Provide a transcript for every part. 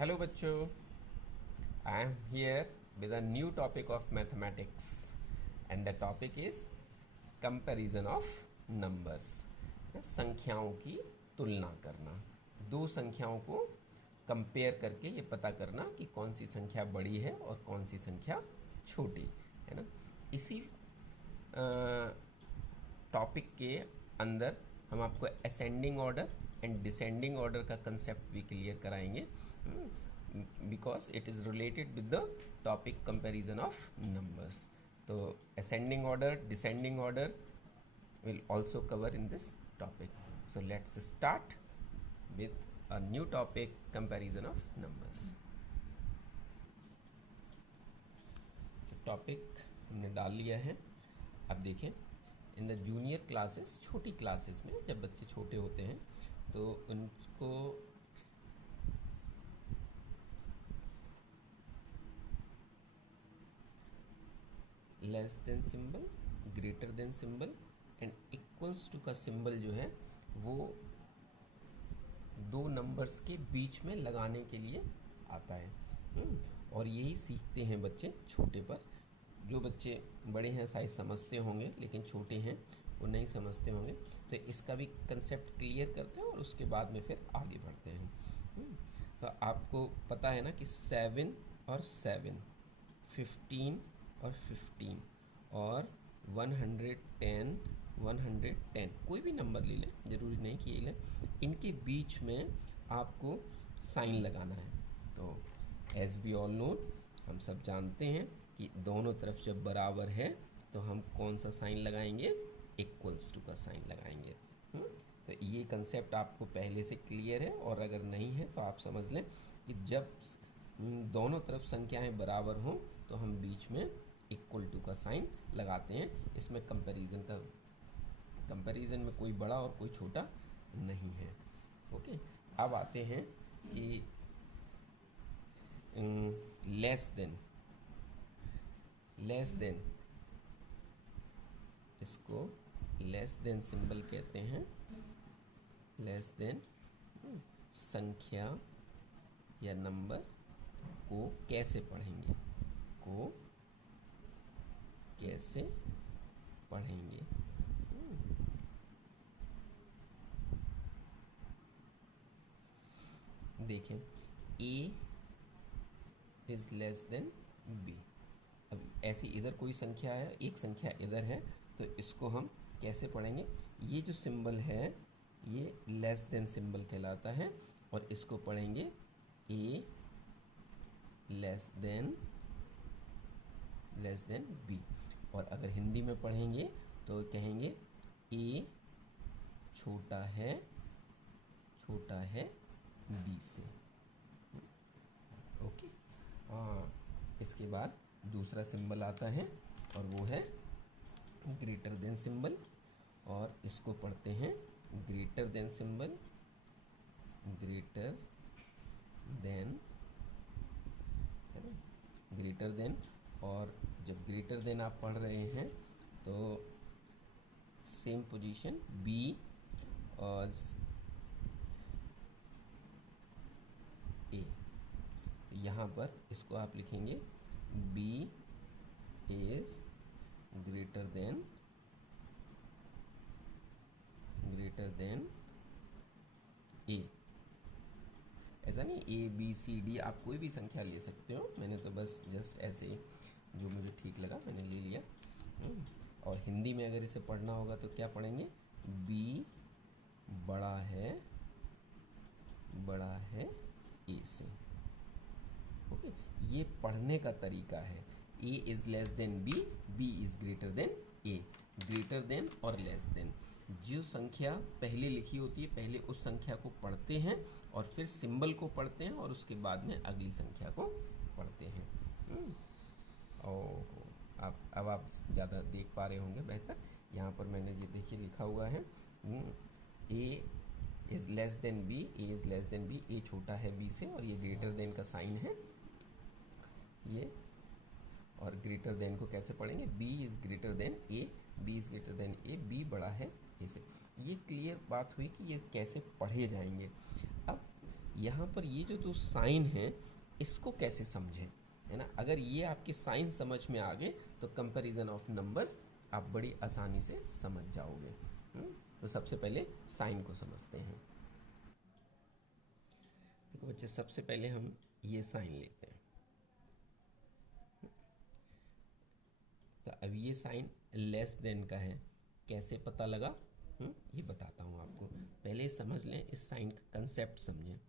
Hello बच्चों, I am here with a new topic of mathematics and the topic is comparison of numbers. संख्याओं की तुलना करना, दो संख्याओं को कंपेयर करके ये पता करना कि कौन सी संख्या बड़ी है और कौन सी संख्या छोटी है ना। इसी टॉपिक के अंदर हम आपको ascending order and descending order का कंसेप्ट भी क्लियर कराएंगे, because it is related with the topic comparison of numbers. तो ascending order, descending order will also cover in this topic. So let's start with a new topic, comparison of numbers. So topic हमने डाल लिया है। अब देखें, in the junior classes, छोटी classes में जब बच्चे छोटे होते हैं तो उनको less than symbol, greater than symbol and equals to का सिंबल जो है वो दो नंबर्स के बीच में लगाने के लिए आता है। और यही सीखते हैं बच्चे छोटे पर। जो बच्चे बड़े हैं शायद समझते होंगे, लेकिन छोटे हैं वो नहीं समझते होंगे, तो इसका भी कंसेप्ट क्लियर करते हैं और उसके बाद में फिर आगे बढ़ते हैं। तो आपको पता है ना कि 7 और 7, 15 और 15 और 110, 110 कोई भी नंबर ले लें, ज़रूरी नहीं कि ये लें, इनके बीच में आपको साइन लगाना है। तो एज बी ऑल नो, हम सब जानते हैं कि दोनों तरफ जब बराबर है तो हम कौन सा साइन लगाएंगे, इक्वल्स टू का साइन लगाएंगे। तो ये कंसेप्ट आपको पहले से क्लियर है, और अगर नहीं है तो आप समझ लें कि जब दोनों तरफ संख्याएं बराबर हों तो हम बीच में इक्वल टू का साइन लगाते हैं। इसमें कंपैरिजन में कोई बड़ा और कोई छोटा नहीं है। ओके, अब आते हैं कि लेस देन, इसको लेस देन सिंबल कहते हैं। लेस देन संख्या या नंबर को कैसे पढ़ेंगे, को कैसे पढ़ेंगे। देखें, a is less than b। अब ऐसी इधर कोई संख्या है, एक संख्या इधर है, तो इसको हम कैसे पढ़ेंगे। ये जो सिंबल है ये लेस देन सिंबल कहलाता है, और इसको पढ़ेंगे a लेस देन b। और अगर हिंदी में पढ़ेंगे तो कहेंगे a छोटा है b से। ओके, इसके बाद दूसरा सिंबल आता है और वो है ग्रेटर देन सिंबल, और इसको पढ़ते हैं greater than symbol, greater then, है ना, ग्रेटर देन। और जब ग्रेटर देन आप पढ़ रहे हैं तो सेम पोजीशन b और a, यहाँ पर इसको आप लिखेंगे b is greater than a। ऐसा नहीं a b c d, आप कोई भी संख्या ले सकते हो, मैंने तो बस जस्ट ऐसे जो मुझे ठीक लगा मैंने ले लिया। और हिंदी में अगर इसे पढ़ना होगा तो क्या पढ़ेंगे, b बड़ा है a से। ओके, ये पढ़ने का तरीका है। a is less than b, b is greater than a। Greater than और लेस देन, जो संख्या पहले लिखी होती है पहले उस संख्या को पढ़ते हैं और फिर सिंबल को पढ़ते हैं और उसके बाद में अगली संख्या को पढ़ते हैं। और अब आप ज़्यादा देख पा रहे होंगे बेहतर। यहाँ पर मैंने ये देखिए लिखा हुआ है a is less than b, a is less than b, a छोटा है b से, और ये ग्रेटर देन का साइन है ये। और ग्रेटर देन को कैसे पढ़ेंगे, b is greater than a, b is greater than a, b बड़ा है a से। ये क्लियर बात हुई कि ये कैसे पढ़े जाएंगे। अब यहाँ पर ये जो दो साइन है इसको कैसे समझें, है ना। अगर ये आपके साइन समझ में आ गए तो कंपैरिजन ऑफ नंबर्स आप बड़ी आसानी से समझ जाओगे। तो सबसे पहले साइन को समझते हैं। देखो बच्चे, सबसे पहले हम ये साइन लेते हैं। तो अब ये साइन लेस देन का है, कैसे पता लगा ये बताता हूँ आपको। पहले समझ लें, इस साइन का कंसेप्ट समझें।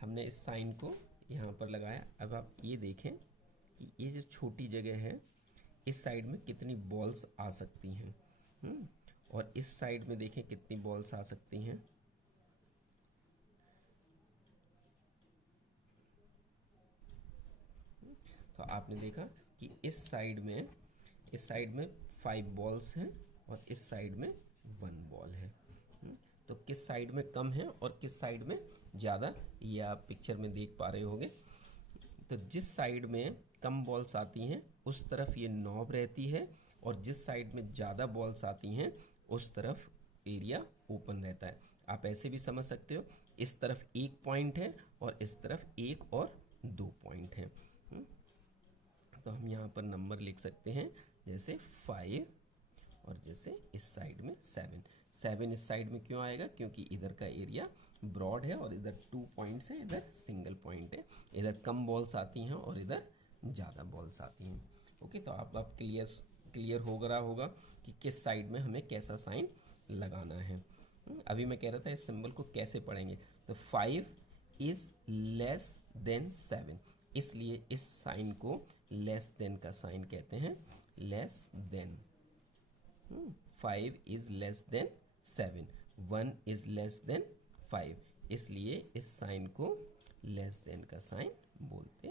हमने इस साइन को यहाँ पर लगाया। अब आप ये देखें कि ये जो छोटी जगह है इस साइड में कितनी बॉल्स आ सकती हैं, और इस साइड में देखें कितनी बॉल्स आ सकती हैं। तो आपने देखा कि इस साइड में 5 बॉल्स हैं और इस साइड में 1 बॉल है। तो किस साइड में कम है और किस साइड में ज़्यादा, ये आप पिक्चर में देख पा रहे होंगे। तो जिस साइड में कम बॉल्स आती हैं उस तरफ ये नॉब रहती है, और जिस साइड में ज़्यादा बॉल्स आती हैं उस तरफ एरिया ओपन रहता है। आप ऐसे भी समझ सकते हो, इस तरफ 1 पॉइंट है और इस तरफ 1 और 2 पॉइंट हैं। तो हम यहाँ पर नंबर लिख सकते हैं, जैसे 5 और जैसे इस साइड में 7 इस साइड में क्यों आएगा, क्योंकि इधर का एरिया ब्रॉड है और इधर 2 पॉइंट्स हैं, इधर सिंगल पॉइंट है। इधर कम बॉल्स आती हैं और इधर ज़्यादा बॉल्स आती हैं। ओके, तो आप क्लियर हो रहा होगा कि किस साइड में हमें कैसा साइन लगाना है। अभी मैं कह रहा था इस सिंबल को कैसे पढ़ेंगे। तो 5 इज लेस देन 7, इसलिए इस साइन को लेस देन का साइन कहते हैं। Less than 5 is less than 7, 1 is less than 5, इसलिए इस साइन को लेस देन का साइन बोलते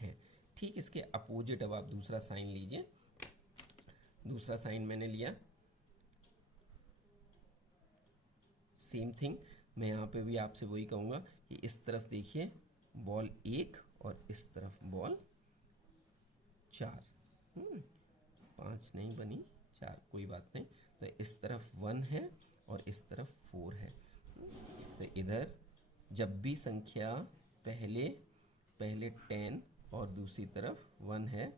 हैं। ठीक इसके अपोजिट अब आप दूसरा साइन लीजिए। दूसरा साइन मैंने लिया, सेम थिंग। मैं यहाँ पे भी आपसे वही कहूँगा कि इस तरफ देखिए बॉल 1 और इस तरफ बॉल 4, 5 नहीं बनी, 4, कोई बात नहीं। तो इस तरफ 1 है और इस तरफ 4 है। तो इधर जब भी संख्या पहले 10 और दूसरी तरफ 1 है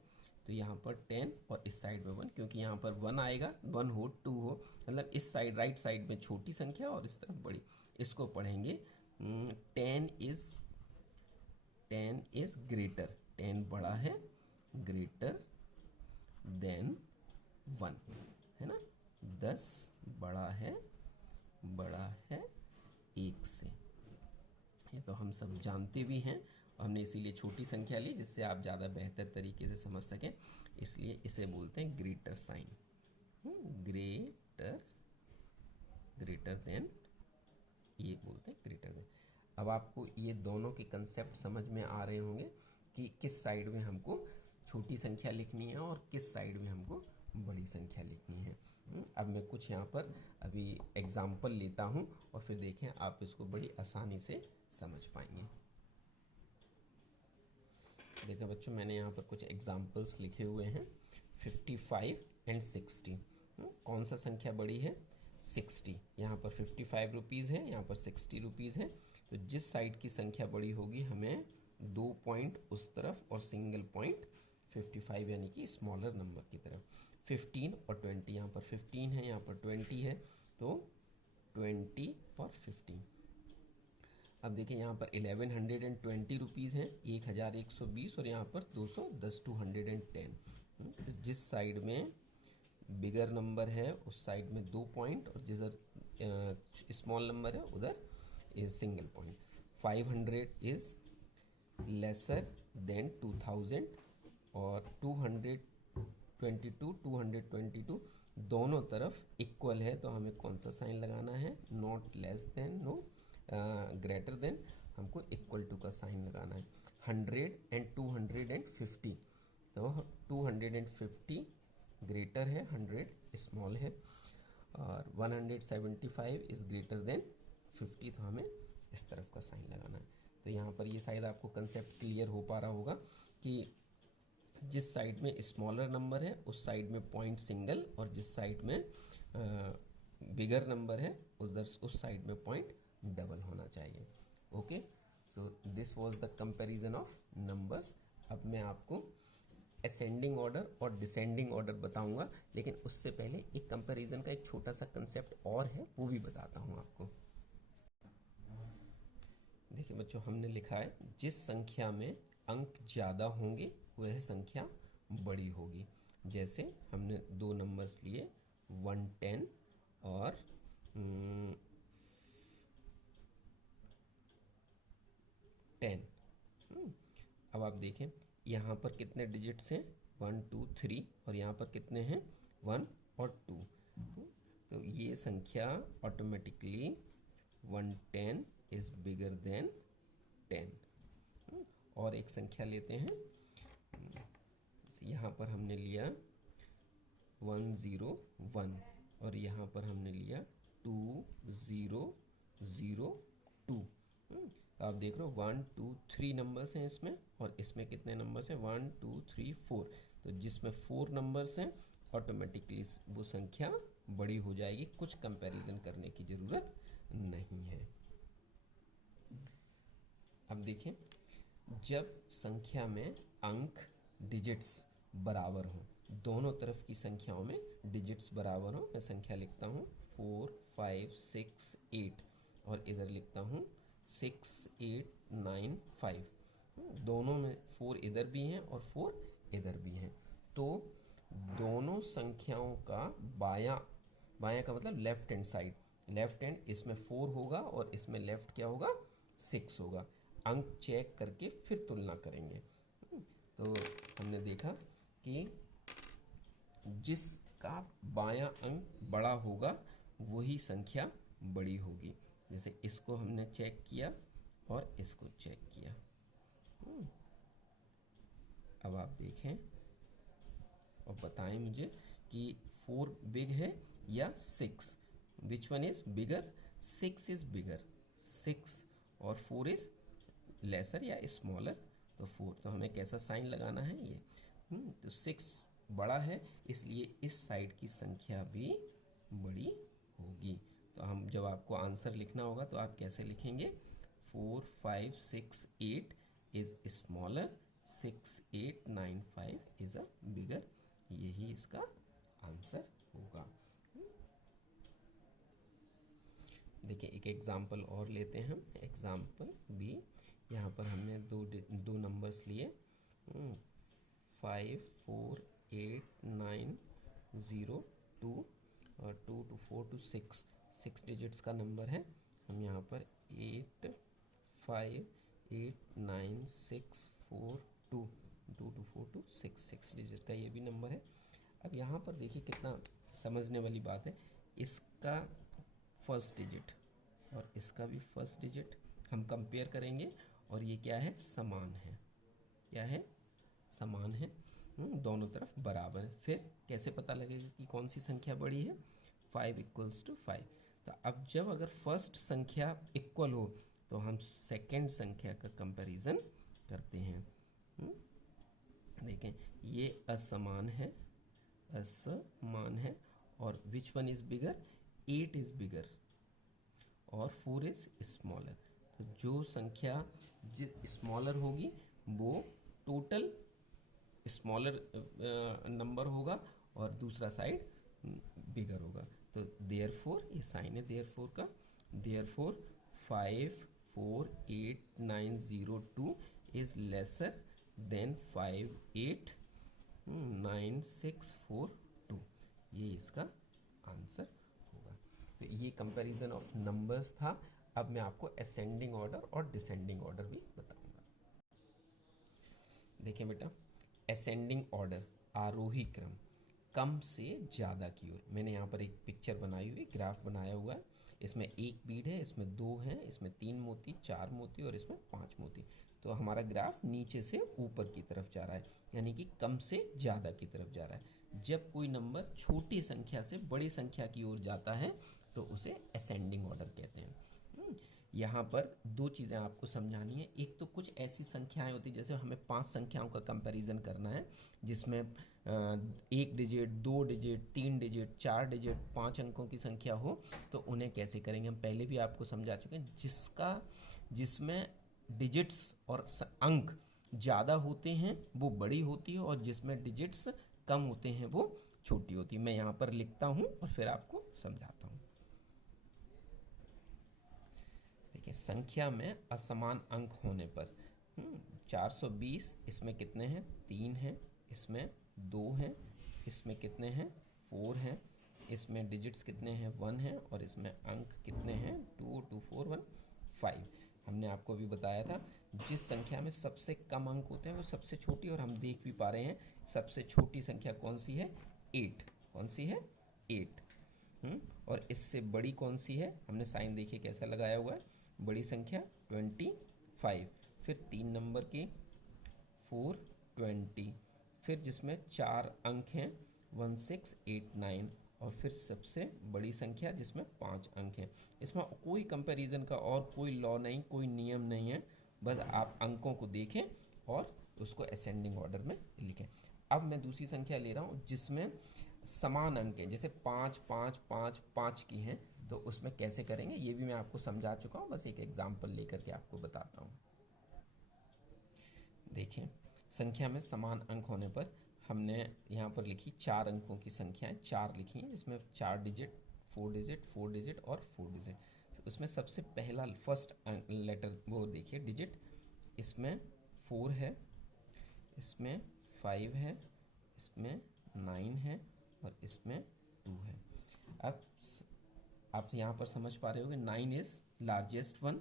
तो यहाँ पर 10 और इस साइड में 1, क्योंकि यहाँ पर 1 आएगा, 1 हो 2 हो, मतलब इस साइड राइट साइड में छोटी संख्या और इस तरफ बड़ी। इसको पढ़ेंगे 10 इज ग्रेटर, 10 बड़ा है, ग्रेटर देन 1, है ना। 10 बड़ा है 1 से। ये तो हम सब जानते भी हैं, हमने इसीलिए छोटी संख्या ली जिससे आप ज़्यादा बेहतर तरीके से समझ सकें, इसलिए इसे बोलते हैं ग्रेटर साइन। ग्रेटर देन, ये बोलते हैं ग्रेटर देन। अब आपको ये दोनों के कंसेप्ट समझ में आ रहे होंगे कि किस साइड में हमको छोटी संख्या लिखनी है और किस साइड में हमको बड़ी संख्या लिखनी है। अब मैं कुछ यहाँ पर अभी एग्जाम्पल लेता हूँ और फिर देखें आप इसको बड़ी आसानी से समझ पाएंगे। देखो बच्चों, मैंने यहाँ पर कुछ एग्जाम्पल्स लिखे हुए हैं। 55 एंड 60, कौन सा संख्या बड़ी है? 60। यहाँ पर 55 रुपीज़ है, यहाँ पर 60 रुपीज़ है। तो जिस साइड की संख्या बड़ी होगी हमें 2 पॉइंट उस तरफ और सिंगल पॉइंट 55 यानी कि स्मॉलर नंबर की तरफ। 15 और 20, यहाँ पर 15 है, यहाँ पर 20 है, तो 20 और 15। अब देखिए यहाँ पर 1120 रुपीज़ हैं, 1120, और यहाँ पर 210, 210। तो जिस साइड में बिगर नंबर है उस साइड में 2 पॉइंट और जिधर स्मॉल नंबर है उधर is single point. 500 is lesser than 2000 और 222 दोनों तरफ इक्वल है, तो हमें कौन सा साइन लगाना है? Not less than, no greater than, हमको इक्वल टू का साइन लगाना है। 100 एंड 250, तो 250 ग्रेटर है, 100 स्मॉल है, और 175 इज ग्रेटर देन 50, तो हमें इस तरफ का साइन लगाना है। तो यहाँ पर ये शायद आपको कंसेप्ट क्लियर हो पा रहा होगा कि जिस साइड में स्मॉलर नंबर है उस साइड में पॉइंट सिंगल, और जिस साइड में बिगर नंबर है उधर उस साइड में पॉइंट डबल होना चाहिए। Okay, so this was the comparison of numbers. अब मैं आपको असेंडिंग ऑर्डर और डिसेंडिंग ऑर्डर बताऊंगा, लेकिन उससे पहले एक कंपैरिजन का एक छोटा सा कंसेप्ट और है, वो भी बताता हूं आपको। देखिए बच्चों, हमने लिखा है जिस संख्या में अंक ज़्यादा होंगे वह संख्या बड़ी होगी। जैसे हमने दो नंबर्स लिए 110 और 10। अब आप देखें यहाँ पर कितने डिजिट्स हैं, 1 2 3, और यहाँ पर कितने हैं, 1 और 2। तो ये संख्या ऑटोमेटिकली 110 इज बिगर देन 10। और एक संख्या लेते हैं, यहाँ पर हमने लिया 101 और यहाँ पर हमने लिया 2002। तो आप देख रहे हो 1 2 3 नंबर्स हैं इसमें, और इसमें कितने नंबर्स हैं, 1 2 3 4। तो जिसमें 4 नंबर्स हैं ऑटोमेटिकली वो संख्या बड़ी हो जाएगी, कुछ कंपैरिजन करने की ज़रूरत नहीं है। अब देखें, जब संख्या में अंक डिजिट्स बराबर हों, दोनों तरफ की संख्याओं में डिजिट्स बराबर हों, मैं संख्या लिखता हूँ 4 5 6 8 और इधर लिखता हूँ 6 8 9 5। दोनों में 4 इधर भी हैं और 4 इधर भी हैं, तो दोनों संख्याओं का बायां का मतलब left hand side, left hand इसमें 4 होगा और इसमें लेफ्ट क्या होगा, 6 होगा। अंक चेक करके फिर तुलना करेंगे। तो हमने देखा कि जिसका बायां अंक बड़ा होगा वही संख्या बड़ी होगी। जैसे इसको हमने चेक किया और इसको चेक किया। अब आप देखें और बताएं मुझे कि 4 बिग है या 6, which one is bigger? 6 is bigger, 6 और 4 इज लेसर या स्मॉलर, तो 4। तो हमें कैसा साइन लगाना है, ये तो 6 बड़ा है, इसलिए इस साइड की संख्या भी बड़ी होगी। तो हम जब आपको आंसर लिखना होगा तो आप कैसे लिखेंगे, 4 5 6 8 इज स्मॉलर, 6 8 9 5 इज अ बिगर। यही इसका आंसर होगा। देखिए एक एग्जाम्पल और लेते हैं हम, एग्जाम्पल बी। यहाँ पर हमने दो नंबर्स लिए 5 4 8 9 0 2 और 2 to 4 to 6 डिजिट्स का नंबर है। हम यहाँ पर 8 5 8 9 6 4 2 2 to 4 to 6 डिजिट का ये भी नंबर है। अब यहाँ पर देखिए कितना समझने वाली बात है, इसका फर्स्ट डिजिट और इसका भी फर्स्ट डिजिट हम कंपेयर करेंगे और ये क्या है, समान है। क्या है, समान है, दोनों तरफ बराबर है। फिर कैसे पता लगेगा कि कौन सी संख्या बड़ी है, 5 इक्वल्स टू 5। तो अब जब अगर फर्स्ट संख्या इक्वल हो तो हम सेकंड संख्या का कंपैरिजन करते हैं। देखें ये असमान है, असमान है, और which one is bigger, 8 is bigger और 4 इज स्मॉलर। तो जो संख्या स्मॉलर होगी वो टोटल स्मॉलर नंबर होगा और दूसरा साइड बिगर होगा। तो देयरफॉर, ये साइन है देयरफॉर का, देयरफॉर 5 4 8 9 0 2 इज लेसर देन 5 8 9 6 4 2। ये इसका आंसर होगा। तो ये कंपैरिजन ऑफ नंबर्स था। अब मैं आपको असेंडिंग ऑर्डर और डिसेंडिंग ऑर्डर भी बताऊंगा। देखिए बेटा, असेंडिंग ऑर्डर आरोही क्रम, कम से ज़्यादा की ओर। मैंने यहाँ पर एक पिक्चर बनाई हुई, ग्राफ बनाया हुआ है। इसमें एक बीड है, इसमें 2 हैं, इसमें 3 मोती, 4 मोती और इसमें 5 मोती। तो हमारा ग्राफ नीचे से ऊपर की तरफ जा रहा है, यानी कि कम से ज़्यादा की तरफ जा रहा है। जब कोई नंबर छोटी संख्या से बड़ी संख्या की ओर जाता है तो उसे असेंडिंग ऑर्डर कहते हैं। यहाँ पर दो चीज़ें आपको समझानी है। एक तो कुछ ऐसी संख्याएं होती, जैसे हमें 5 संख्याओं का कंपैरिजन करना है जिसमें 1 डिजिट, 2 डिजिट, 3 डिजिट, 4 डिजिट, 5 अंकों की संख्या हो, तो उन्हें कैसे करेंगे हम पहले भी आपको समझा चुके हैं। जिसमें डिजिट्स और अंक ज़्यादा होते हैं वो बड़ी होती है, और जिसमें डिजिट्स कम होते हैं वो छोटी होती है। मैं यहाँ पर लिखता हूँ और फिर आपको समझाता हूँ। देखिए, संख्या में असमान अंक होने पर 420, इसमें कितने हैं? 3 हैं, इसमें 2 हैं, इसमें कितने हैं? 4 हैं, इसमें डिजिट्स कितने हैं? 1 हैं, और इसमें अंक कितने हैं? 2 2 4 1 5। हमने आपको अभी बताया था जिस संख्या में सबसे कम अंक होते हैं वो सबसे छोटी, और हम देख भी पा रहे हैं सबसे छोटी संख्या कौन सी है? 8। कौन सी है? 8। और इससे बड़ी कौन सी है? हमने साइन देखिए कैसा लगाया हुआ है, बड़ी संख्या 25। फिर 3 नंबर की 420, फिर जिसमें 4 अंक हैं 1689, और फिर सबसे बड़ी संख्या जिसमें 5 अंक हैं। इसमें कोई कंपैरिजन का और कोई लॉ नहीं, कोई नियम नहीं है, बस आप अंकों को देखें और उसको असेंडिंग ऑर्डर में लिखें। अब मैं दूसरी संख्या ले रहा हूँ जिसमें समान अंक हैं, जैसे 5 5 5 5 की हैं, तो उसमें कैसे करेंगे ये भी मैं आपको समझा चुका हूँ, बस एक एग्जाम्पल लेकर के आपको बताता हूँ। देखिए, संख्या में समान अंक होने पर हमने यहाँ पर लिखी 4 अंकों की संख्याएं 4 लिखी हैं, जिसमें 4 डिजिट, 4 डिजिट, 4 डिजिट और 4 डिजिट। उसमें सबसे पहला फर्स्ट लेटर वो देखिए डिजिट, इसमें 4 है, इसमें 5 है, इसमें 9 है, और इसमें 2 है। अब आप यहाँ पर समझ पा रहे हो कि 9 is largest one,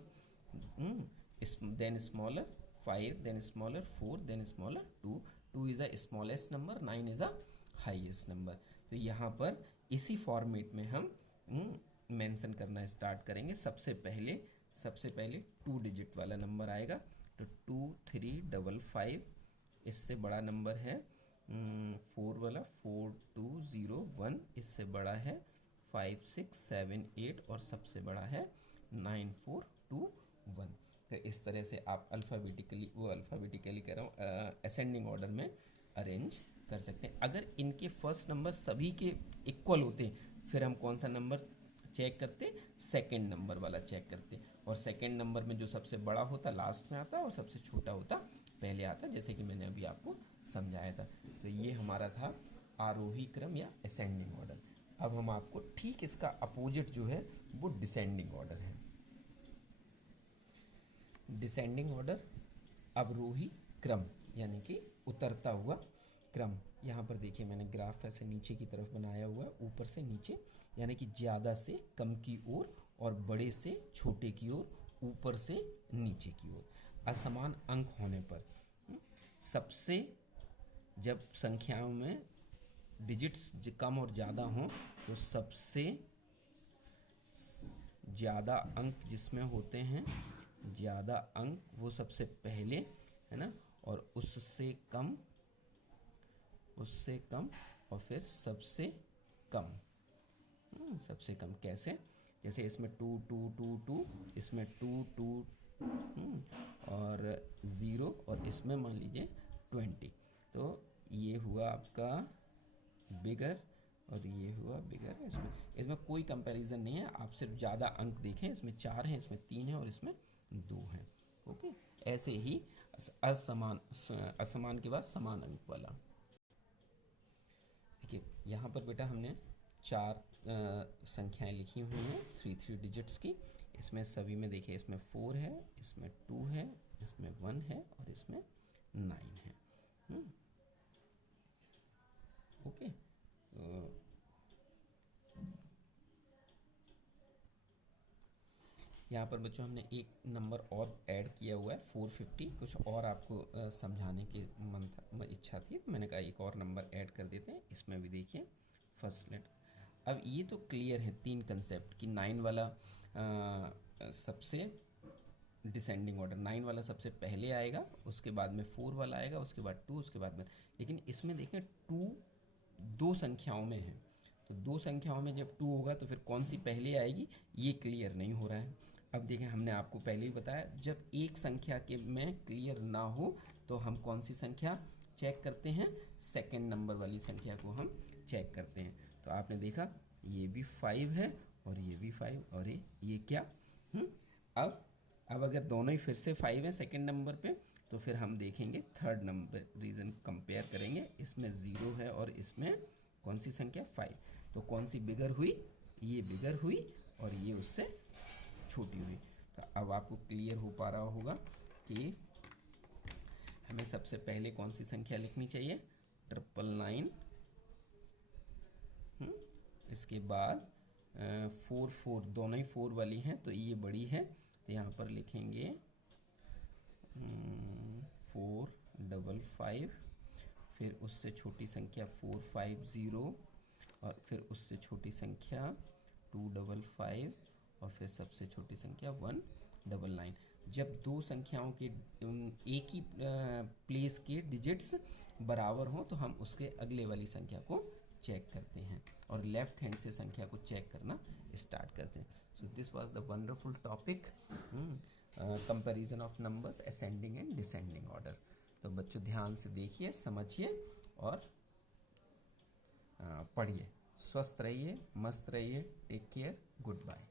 then smaller 5, then smaller 4, then smaller 2। 2 is the smallest number, 9 is the highest number. तो यहाँ पर इसी फॉर्मेट में हम मेंशन करना स्टार्ट करेंगे। सबसे पहले 2 डिजिट वाला नंबर आएगा, तो 2355। इससे बड़ा नंबर है 4 वाला 4201, इससे बड़ा है 5678, और सबसे बड़ा है 9421। तो इस तरह से आप अल्फ़ाबेटिकली कह रहा हूँ असेंडिंग ऑर्डर में अरेंज कर सकते हैं। अगर इनके फर्स्ट नंबर सभी के इक्वल होते फिर हम कौन सा नंबर चेक करते? सेकंड नंबर वाला चेक करते, और सेकंड नंबर में जो सबसे बड़ा होता लास्ट में आता और सबसे छोटा होता पहले आता, जैसे कि मैंने अभी आपको समझाया था। तो ये हमारा था आरोही क्रम या असेंडिंग ऑर्डर। अब हम आपको ठीक इसका अपोजिट जो है वो डिसेंडिंग ऑर्डर है। डिसेंडिंग ऑर्डर, अवरोही क्रम यानी कि उतरता हुआ क्रम। यहाँ पर देखिए मैंने ग्राफ ऐसे नीचे की तरफ बनाया हुआ है, ऊपर से नीचे, यानी कि ज़्यादा से कम की ओर और बड़े से छोटे की ओर, ऊपर से नीचे की ओर। असमान अंक होने पर सबसे, जब संख्याओं में डिजिट्स कम और ज़्यादा हों तो सबसे ज़्यादा अंक जिसमें होते हैं, ज़्यादा अंक वो सबसे पहले है ना, और उससे कम और फिर सबसे कम। सबसे कम कैसे? जैसे इसमें 2 2 2 2, इसमें 2 2 और 0, और इसमें मान लीजिए 20। तो ये हुआ आपका बिगर और ये हुआ बिगर। इसमें कोई कंपैरिजन नहीं है, आप सिर्फ ज़्यादा अंक देखें। इसमें 4 हैं, इसमें 3 हैं और इसमें 2 हैं। ओके, ऐसे ही असमान के बाद समान अंक वाला। देखिए यहाँ पर बेटा हमने 4 संख्याएं लिखी हुई हैं 3 डिजिट्स की। इसमें सभी में देखिए, इसमें 4 है, इसमें 2 है, इसमें 1 है और इसमें 9 है। ओके, यहाँ पर बच्चों हमने एक नंबर और ऐड किया हुआ है 450। कुछ और आपको समझाने की इच्छा थी, तो मैंने कहा एक और नंबर ऐड कर देते हैं। इसमें भी देखिए फर्स्ट लेटर। अब ये तो क्लियर है 3 कंसेप्ट कि 9 वाला सबसे डिसेंडिंग ऑर्डर, 9 वाला सबसे पहले आएगा, उसके बाद में 4 वाला आएगा, उसके बाद 2, उसके बाद में। लेकिन इसमें देखें 2 2 संख्याओं में है, तो 2 संख्याओं में जब 2 होगा तो फिर कौन सी पहले आएगी ये क्लियर नहीं हो रहा है। अब देखें, हमने आपको पहले ही बताया जब एक संख्या के में क्लियर ना हो तो हम कौन सी संख्या चेक करते हैं? सेकंड नंबर वाली संख्या को हम चेक करते हैं। तो आपने देखा ये भी 5 है और ये भी 5, और ये क्या? अब अब अगर दोनों ही फिर से 5 हैं सेकंड नंबर पे, तो फिर हम देखेंगे थर्ड नंबर रीज़न कंपेयर करेंगे। इसमें 0 है और इसमें कौन सी संख्या 5, तो कौन सी बिगर हुई, ये बिगर हुई और ये उससे छोटी हुई। तो अब आपको क्लियर हो पा रहा होगा कि हमें सबसे पहले कौन सी संख्या लिखनी चाहिए, 999। इसके बाद 4 4, दोनों ही 4 वाली हैं तो ये बड़ी है, तो यहाँ पर लिखेंगे 455, फिर उससे छोटी संख्या 450 और फिर उससे छोटी संख्या 255 और फिर सबसे छोटी संख्या 199। जब दो संख्याओं के एक ही प्लेस के डिजिट्स बराबर हों तो हम उसके अगले वाली संख्या को चेक करते हैं और लेफ्ट हैंड से संख्या को चेक करना स्टार्ट करते हैं। So this was the wonderful topic comparison of numbers ascending and descending order. तो बच्चों ध्यान से देखिए, समझिए और पढ़िए। स्वस्थ रहिए, मस्त रहिए। Take care, good bye.